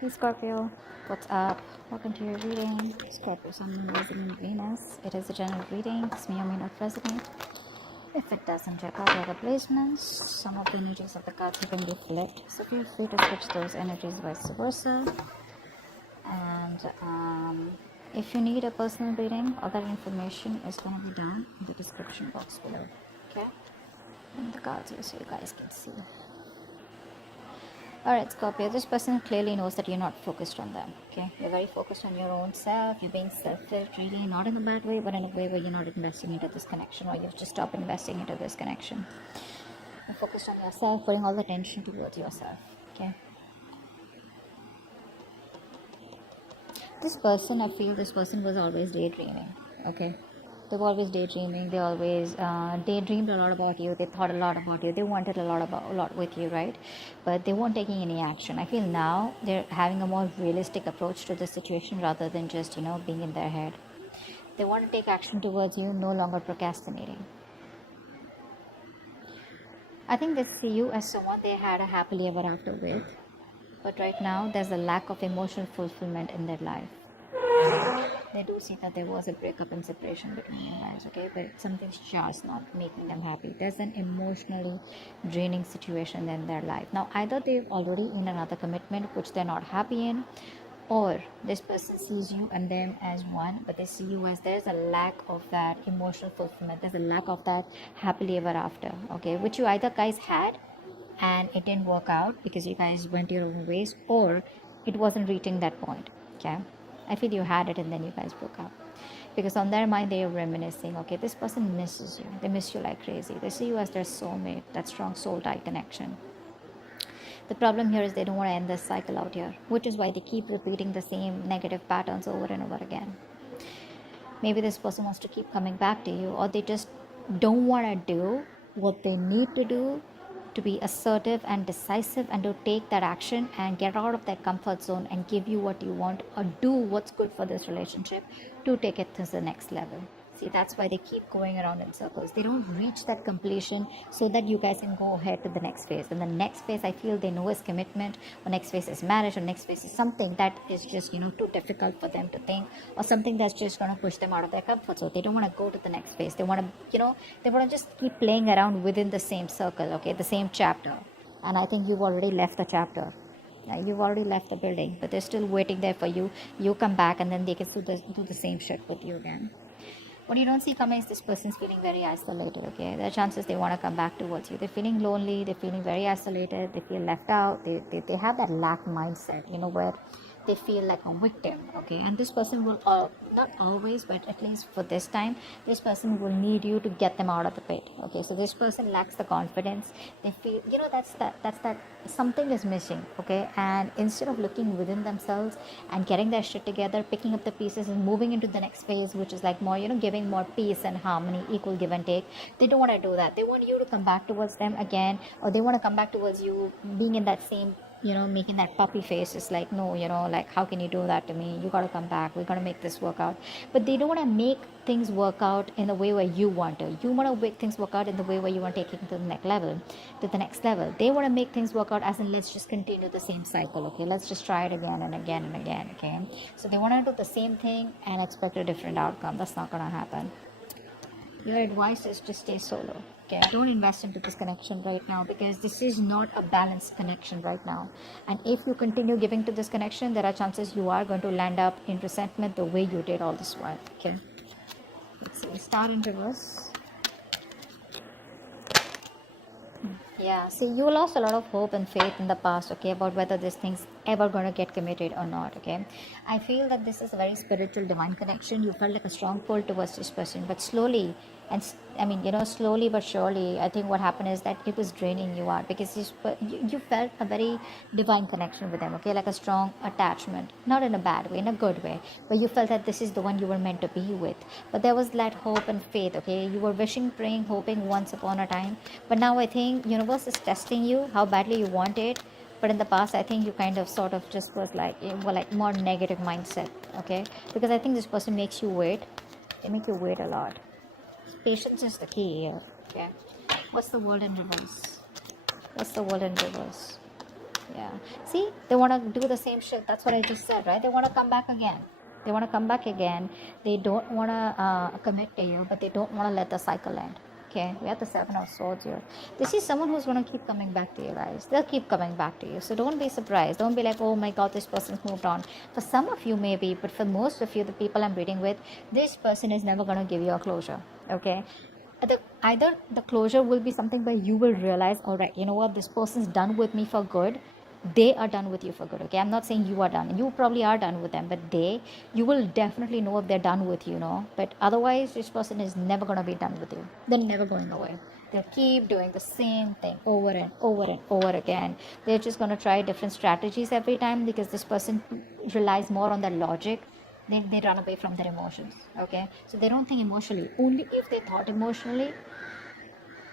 Hey Scorpio, what's up? Welcome to your reading. Scorpio, Sun, Moon, Rising, and Venus. It is a general reading. This may or may not resonate. If it doesn't, check out the other placements. Some of the energies of the cards can be flipped, so feel free to switch those energies vice versa. And if you need a personal reading, all that information is going to be down in the description box below. Okay? And the cards here so you guys can see. Alright, Scorpio, this person clearly knows that you're not focused on them, okay? You're very focused on your own self. You're being selfish, really, not in a bad way, but in a way where you're not investing into this connection, or you've just stopped investing into this connection. You're focused on yourself, putting all the attention towards yourself, okay? This person, I feel this person was always daydreaming, okay? They were always daydreaming. They always daydreamed a lot about you. They thought a lot about you. They wanted a lot with you, right? But they weren't taking any action. I feel now they're having a more realistic approach to the situation rather than just, being in their head. They want to take action towards you, no longer procrastinating. I think they see you as someone they had a happily ever after with. But right now, there's a lack of emotional fulfillment in their life. They do see that there was a breakup and separation between you guys, okay? But something's just not making them happy. There's an emotionally draining situation in their life. Now, either they've already in another commitment which they're not happy in, or this person sees you and them as one, but they see you as there's a lack of that emotional fulfillment. There's a lack of that happily ever after, okay? Which you either guys had and it didn't work out because you guys went your own ways, or it wasn't reaching that point, okay? I feel you had it and then you guys broke up. Because on their mind, they are reminiscing, okay, this person misses you. They miss you like crazy. They see you as their soulmate, that strong soul tie connection. The problem here is they don't want to end this cycle out here, which is why they keep repeating the same negative patterns over and over again. Maybe this person wants to keep coming back to you, or they just don't want to do what they need to do to be assertive and decisive and to take that action and get out of that comfort zone and give you what you want or do what's good for this relationship to take it to the next level. See, that's why they keep going around in circles. They don't reach that completion so that you guys can go ahead to the next phase. And the next phase, I feel they know is commitment, or next phase is marriage, or next phase is something that is just, too difficult for them to think, or something that's just going to push them out of their comfort zone. They don't want to go to the next phase. They want to, they want to just keep playing around within the same circle, okay, the same chapter. And I think you've already left the chapter. You've already left the building, but they're still waiting there for you. You come back and then they can do the same shit with you again. What you don't see coming is this person's feeling very isolated, okay? There are chances they want to come back towards you. They're feeling lonely, they're feeling very isolated, they feel left out, they have that lack mindset, where they feel like a victim, okay? And this person will, not always, but at least for this time, this person will need you to get them out of the pit, okay? So this person lacks the confidence. They feel, that's that something is missing, okay? And instead of looking within themselves and getting their shit together, picking up the pieces and moving into the next phase, which is like more, giving more peace and harmony, equal give and take, they don't want to do that. They want you to come back towards them again, or they want to come back towards you being in that same, making that puppy face. It's like, no, like, how can you do that to me? You got to come back. We're going to make this work out. But they don't want to make things work out in the way where you want to. You want to make things work out in the way where you want to take it to the next level. They want to make things work out as in, let's just continue the same cycle, okay? Let's just try it again and again and again, okay? So they want to do the same thing and expect a different outcome. That's not going to happen. Your advice is to stay solo, okay? Don't invest into this connection right now, because this is not a balanced connection right now. And if you continue giving to this connection, there are chances you are going to land up in resentment the way you did all this while, okay? Let's see, Star in reverse. Yeah, see, you lost a lot of hope and faith in the past, okay, about whether this thing's ever going to get committed or not, okay? I feel that this is a very spiritual, divine connection. You felt like a strong pull towards this person, but slowly, slowly but surely, I think what happened is that it was draining you out, because you felt a very divine connection with them, okay, like a strong attachment, not in a bad way, in a good way, but you felt that this is the one you were meant to be with. But there was that hope and faith, okay? You were wishing, praying, hoping once upon a time, but now I think universe is testing you, how badly you want it. But in the past, I think you kind of sort of just was like more negative mindset, okay? Because I think this person makes you wait. They make you wait a lot. Patience is the key here, okay? What's the world in reverse? What's the world in reverse? Yeah. See, they want to do the same shit. That's what I just said, right? They want to come back again. They want to come back again. They don't want to commit to you, but they don't want to let the cycle end. Okay, we have the Seven of Swords here. This is someone who's going to keep coming back to you guys. They'll keep coming back to you. So don't be surprised. Don't be like, oh my God, this person's moved on. For some of you, maybe, but for most of you, the people I'm reading with, this person is never going to give you a closure. Okay, either the closure will be something where you will realize, all right, you know what, this person's done with me for good. They are done with you for good. Okay, I'm not saying you are done. You probably are done with them, but you will definitely know if they're done with you, know. But otherwise, this person is never going to be done with you. They're never going away. They'll keep doing the same thing over and over and over again. They're just going to try different strategies every time, because this person relies more on their logic. They run away from their emotions. Okay, so they don't think emotionally. Only if they thought emotionally,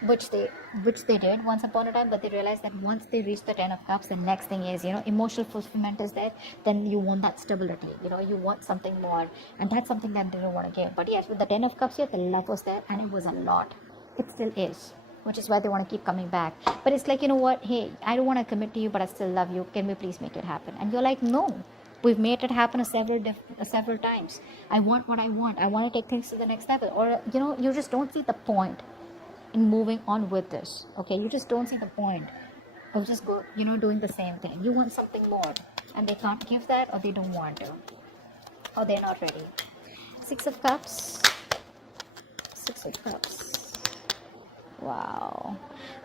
which they did once upon a time, but they realized that once they reach the 10 of cups, the next thing is, emotional fulfillment is there. Then you want that stability, you want something more, and that's something that they don't want to give. But yes, with the 10 of cups here, the love was there, and it was a lot. It still is, which is why they want to keep coming back. But it's like, you know what, hey, I don't want to commit to you, but I still love you. Can we please make it happen? And you're like, no, we've made it happen several times. I want what I want. I want to take things to the next level. Or you just don't see the point in moving on with this. Okay, you just don't see the point of just doing the same thing. You want something more, and they can't give that, or they don't want to, or they're not ready. 6 of cups. 6 of cups. Wow,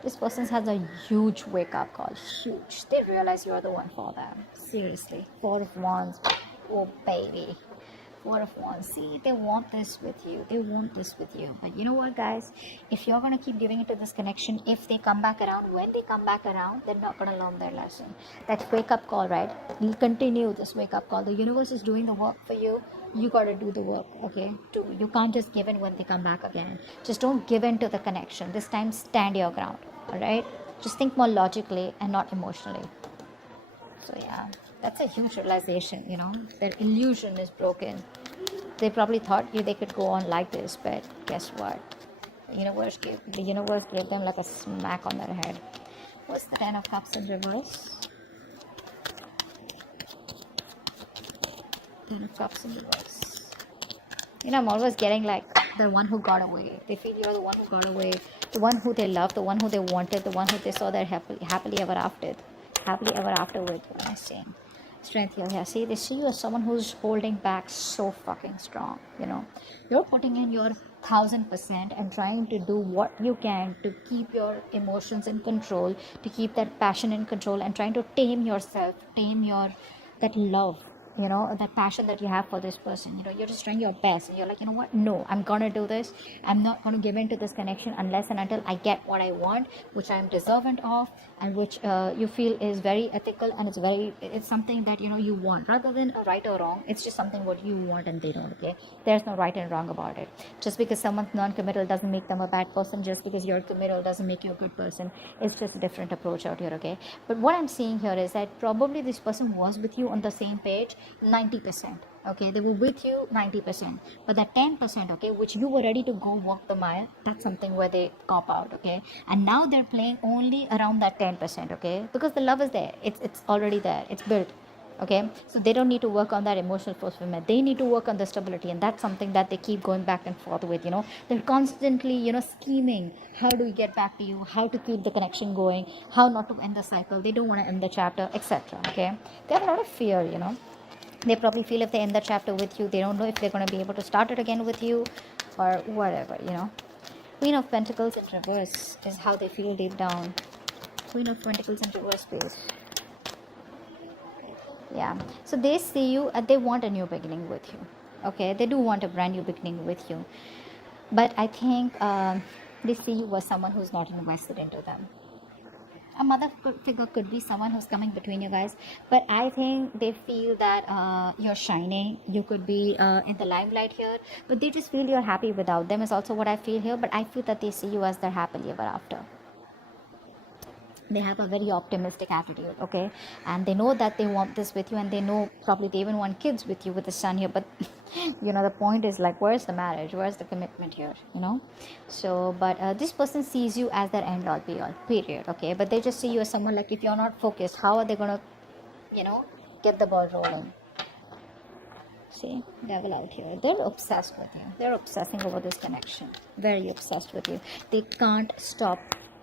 this person has a huge wake-up call. Huge. They realize you're the one for them. Seriously. 4 of Wands. Oh baby, 4 of Wands. See, they want this with you. They want this with you. But you know what, guys? If you're going to keep giving it to this connection, if they come back around, when they come back around, they're not going to learn their lesson. That wake-up call, right? You continue this wake-up call. The universe is doing the work for you. You got to do the work, okay? Too. You can't just give in when they come back again. Just don't give in to the connection. This time, stand your ground, all right? Just think more logically and not emotionally. So yeah, that's a huge realization, their illusion is broken. They probably thought they could go on like this, but guess what? The universe gave them like a smack on their head. What's the 10 of cups in reverse? 10 of cups in reverse. I'm always getting like the one who got away. They feel you're the one who got away, the one who they loved, the one who they wanted, the one who they saw their happily ever after with. What am I saying? Strength here. Yeah, see, they see you as someone who's holding back so fucking strong. You're putting in your 1000% and trying to do what you can to keep your emotions in control, to keep that passion in control, and trying to tame yourself, that love, that passion that you have for this person. You're just trying your best, and you're like, you know what, no, I'm gonna do this. I'm not gonna give in to this connection unless and until I get what I want, which I'm deserving of, and which you feel is very ethical, and it's something that you want, rather than a right or wrong. It's just something what you want, and they don't. Okay, there's no right and wrong about it. Just because someone's non-committal doesn't make them a bad person. Just because you're committal doesn't make you a good person. It's just a different approach out here. Okay, but what I'm seeing here is that probably this person was with you on the same page 90%. Okay, they were with you 90%, but that 10%, okay, which you were ready to go walk the mile, that's something where they cop out. Okay, and now they're playing only around that 10%. Okay, because the love is there, it's already there, it's built. Okay, so they don't need to work on that emotional fulfillment. They need to work on the stability, and that's something that they keep going back and forth with. They're constantly scheming how do we get back to you, how to keep the connection going, how not to end the cycle. They don't want to end the chapter, etc. Okay, they have a lot of fear. They probably feel if they end the chapter with you, they don't know if they're going to be able to start it again with you, or whatever. Queen of Pentacles in reverse is how they feel deep down. Queen of Pentacles in reverse, please. Yeah, so they see you, they want a new beginning with you. Okay, they do want a brand new beginning with you, but I think they see you as someone who's not invested into them. A mother figure could be someone who's coming between you guys, but I think they feel that you're shining. You could be in the limelight here, but they just feel you're happy without them is also what I feel here. But I feel that they see you as their happily ever after. They have a very optimistic attitude, okay, and they know that they want this with you, and they know probably they even want kids with you, with the sun here. But the point is, like, where's the marriage, where's the commitment here, so but this person sees you as their end all be all, period, okay, but they just see you as someone, like, if you're not focused, how are they gonna get the ball rolling? See, devil out here. They're obsessed with you. They're obsessing over this connection. Very obsessed with you. They can't stop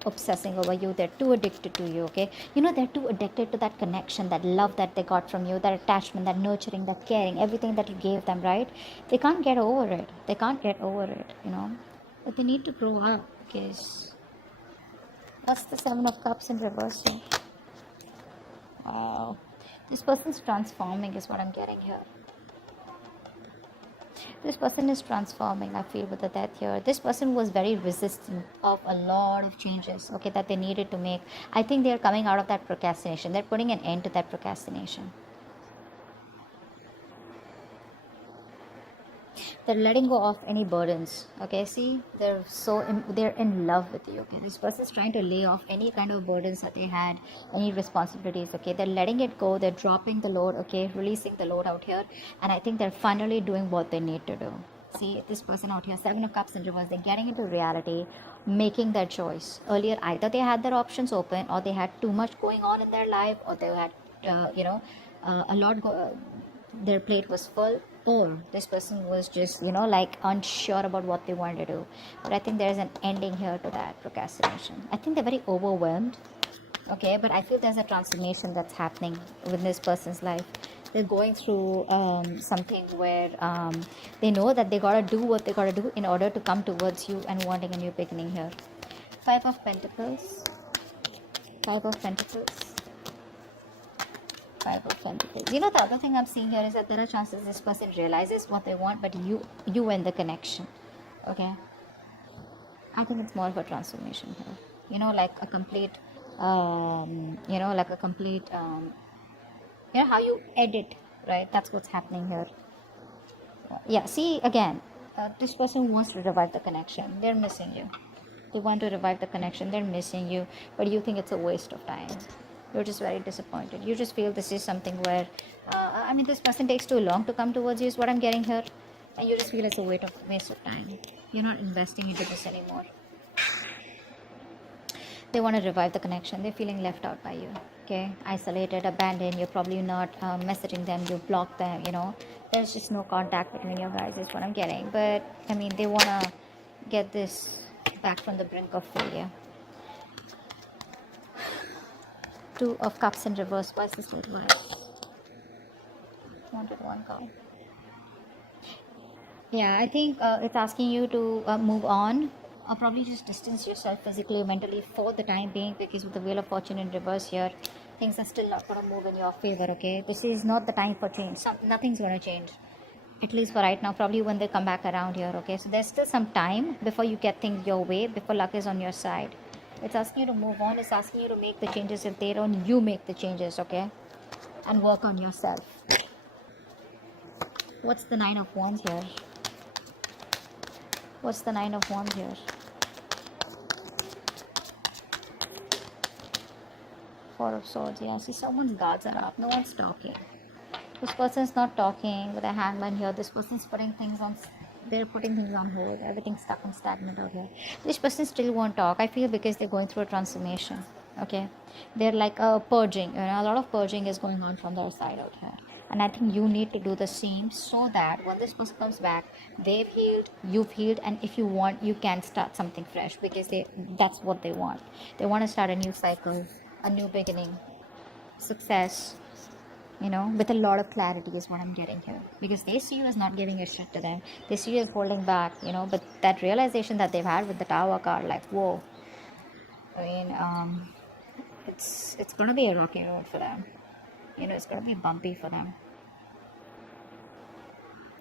obsessing over you. They're too addicted to you, okay? They're too addicted to that connection, that love that they got from you, that attachment, that nurturing, that caring, everything that you gave them, right? They can't get over it. They can't get over it, But they need to grow up, because what's the Seven of Cups in reverse here? Wow. This person's transforming is what I'm getting here. This person is transforming, I feel, with the death here. This person was very resistant of a lot of changes, okay, that they needed to make. I think they're coming out of that procrastination. They're putting an end to that procrastination. They're letting go of any burdens, okay? See, they're in love with you, okay? This person is trying to lay off any kind of burdens that they had, any responsibilities, okay? They're letting it go. They're dropping the load, okay? Releasing the load out here, and I think they're finally doing what they need to do. See, this person out here, Seven of Cups in reverse, they're getting into reality, making their choice. Earlier, either they had their options open, or they had too much going on in their life, or they had a lot their plate was full, or this person was just like unsure about what they wanted to do. But I think there's an ending here to that procrastination. I think they're very overwhelmed, okay, but I feel there's a transformation that's happening with this person's life. They're going through something where they know that they gotta do what they gotta do in order to come towards you and wanting a new beginning here. Five of Pentacles. Five of Pentacles. Five of Pentacles. The other thing I'm seeing here is that there are chances this person realizes what they want, but you end the connection, okay? I think it's more of a transformation here. Like a complete, how you edit, right? That's what's happening here. Yeah, see, again, this person wants to revive the connection. They're missing you. They want to revive the connection. They're missing you, but you think it's a waste of time. You're just very disappointed. You just feel this is something where, this person takes too long to come towards you is what I'm getting here. And you just feel it's a waste of time. You're not investing into this anymore. They want to revive the connection. They're feeling left out by you. Okay? Isolated, abandoned. You're probably not messaging them. You block them, There's just no contact between you guys is what I'm getting. But, they want to get this back from the brink of failure. Two of Cups in reverse. Why is this like twice? Wanted one card. Yeah, I think it's asking you to move on, or probably just distance yourself physically or mentally for the time being, because with the Wheel of Fortune in reverse here, things are still not going to move in your favor, okay? This is not the time for change. Nothing's going to change, at least for right now. Probably when they come back around here, okay? So there's still some time before you get things your way, before luck is on your side. It's asking you to move on. It's asking you to make the changes. If they don't, you make the changes, okay? And work on yourself. What's the Nine of Wands here? What's the Nine of Wands here? Four of Swords. Yeah, see, someone's guards are up. No one's talking. This person's not talking with a hangman here. This person's putting things on... They're putting things on hold. Everything's stuck and stagnant out here. This person still won't talk, I feel, because they're going through a transformation. Okay? They're like purging. A lot of purging is going on from their side out here. And I think you need to do the same, so that when this person comes back, they've healed, you've healed, and if you want, you can start something fresh, because that's what they want. They want to start a new cycle, a new beginning, success, with a lot of clarity is what I'm getting here. Because they see you as not giving a shit to them. They see you as holding back, but that realization that they've had with the Tower card, like, whoa. It's going to be a rocky road for them. It's going to be bumpy for them.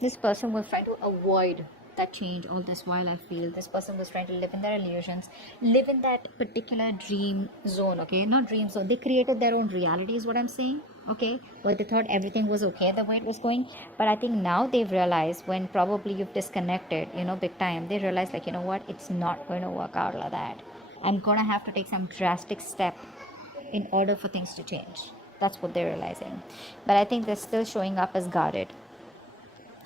This person was trying to avoid that change all this while. I feel this person was trying to live in their illusions, live in that particular dream zone, okay? Not dream zone. They created their own reality is what I'm saying. Okay, well, they thought everything was okay the way it was going, but I think now they've realized, when probably you've disconnected, big time, they realize, like, what, it's not going to work out like that. I'm gonna have to take some drastic step in order for things to change. That's what they're realizing. But I think they're still showing up as guarded,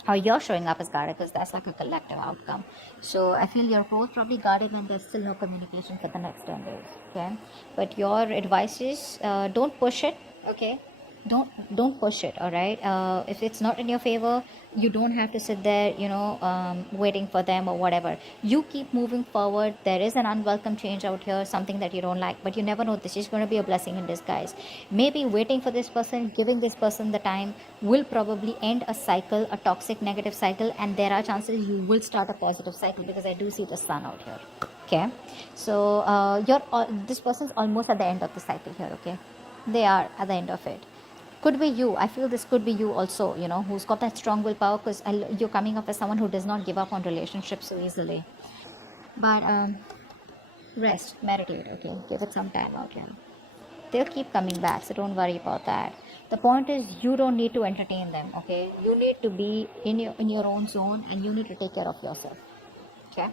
or you're showing up as guarded, because that's like a collective outcome. So I feel you're both probably guarded when there's still no communication for the next 10 days. Okay, but your advice is, don't push it. Okay, don't push it. All right, if it's not in your favor, you don't have to sit there, waiting for them or whatever. You keep moving forward. There is an unwelcome change out here, something that you don't like, but you never know, this is going to be a blessing in disguise. Maybe waiting for this person, giving this person the time, will probably end a cycle, a toxic negative cycle, and there are chances you will start a positive cycle, because I do see the sun out here. Okay, so this person's almost at the end of the cycle here. Okay, they are at the end of it. Could be you. I feel this could be you also, who's got that strong willpower, because you're coming up as someone who does not give up on relationships so easily. But rest, meditate. Okay, give it some time out here. They'll keep coming back, so don't worry about that. The point is, you don't need to entertain them. Okay, you need to be in your own zone, and you need to take care of yourself. Okay,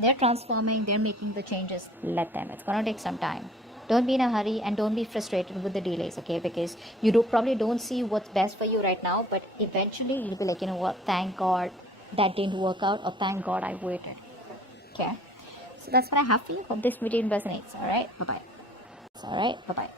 they're transforming, they're making the changes. Let them. It's gonna take some time. Don't be in a hurry, and don't be frustrated with the delays. Okay, because you probably don't see what's best for you right now, but eventually you'll be like, you know what, thank God that didn't work out, or thank God I waited. Okay, so that's what I have for you. Hope this video resonates. All right, bye bye.